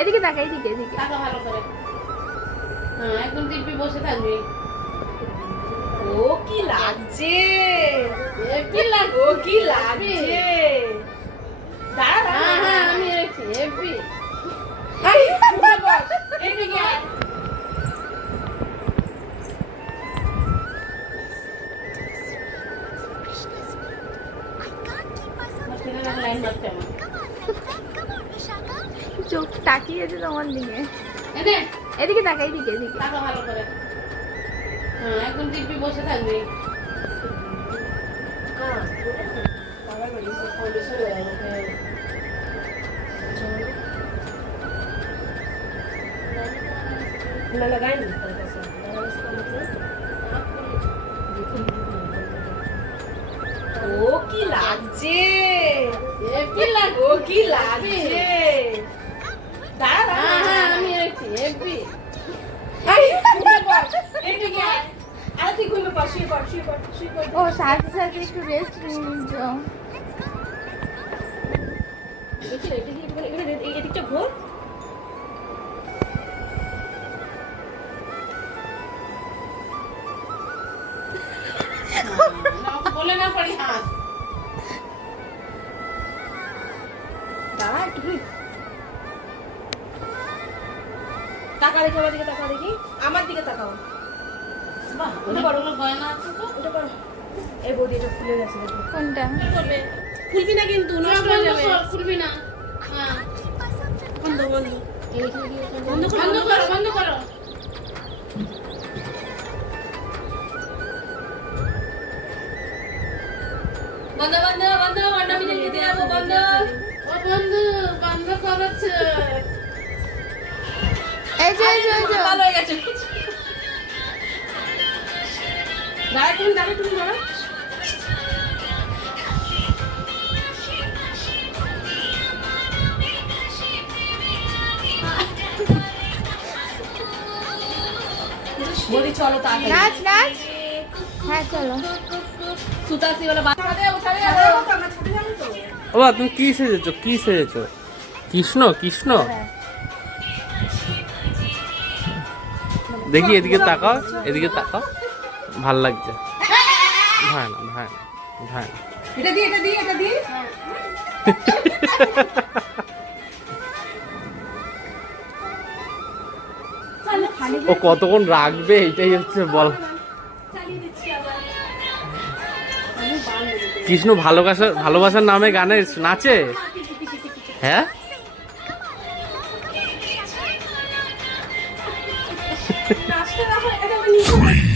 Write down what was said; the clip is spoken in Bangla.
এদিকে তাকা এদিকে এদিকে। ভালো করে। হ্যাঁ একদম দিব্যি বসে থাকবি। ও কি লাগছে? কি লাগবে ও কি লাগছে? দাঁড়া হ্যাঁ দাঁড়া। হ্যাঁ আমি রেখেছি ছেলেরা লাইন মারছে আমার। চোখ তাকিয়েছে তোমার দিকে। এদিকে? তাকা এদিকে এদিকে। ভালো করে। হ্যাঁ একদম বসে থাকবি। না ও কি লাগছে? হেব্বি লাগবে ও কি লাগছে? ও সাথে সাথে একটু রেস্ট নিয়ে এই- এদিকটা ঘোর। বলে না পারি হাত দাঁড়া, একটুখানি। তাকা দেখি আমার দিকে তাকা দেখি। আমার দিকে তাকাও। বাহ অনেকগুলো গয়না আছে তো। ওটা করো। এই বৌদি এটা খুলে গেছে কোনটা? কি করবে? খুলবি না কিন্তু নষ্ট হয়ে যাবে। কর, খুলবি না। হ্যাঁ। বন্ধ বন্ধ। বন্ধ কর, বন্ধ করো বন্ধ করো। বন্ধ বন্ধ বন্ধ বন্ধ আমি যাব বন্ধ। ও বন্ধু বন্ধ করেছে এই যে এই যে। ভালো হয়ে গেছে। দাঁড়া তুমি দাঁড়া তুমি দাঁড়া। বলি চলো তাড়াতাড়ি। নাচ নাচ। হ্যাঁ চলো। সুতাসি ও তুমি কি সেজেছো? কি সেজেছো? কৃষ্ণ কৃষ্ণ। দেখি এদিকে তাকাও এদিকে তাকাও। ভালো লাগছে। ভাই না ভাই না ভাই না। এটা দি এটা দি এটা দি ও কতক্ষণ রাখবে এইটাই হচ্ছে বল। কৃষ্ণ ভালোবাসার ভালোবাসার নামে গানে নাচে? হ্যাঁ? নিচে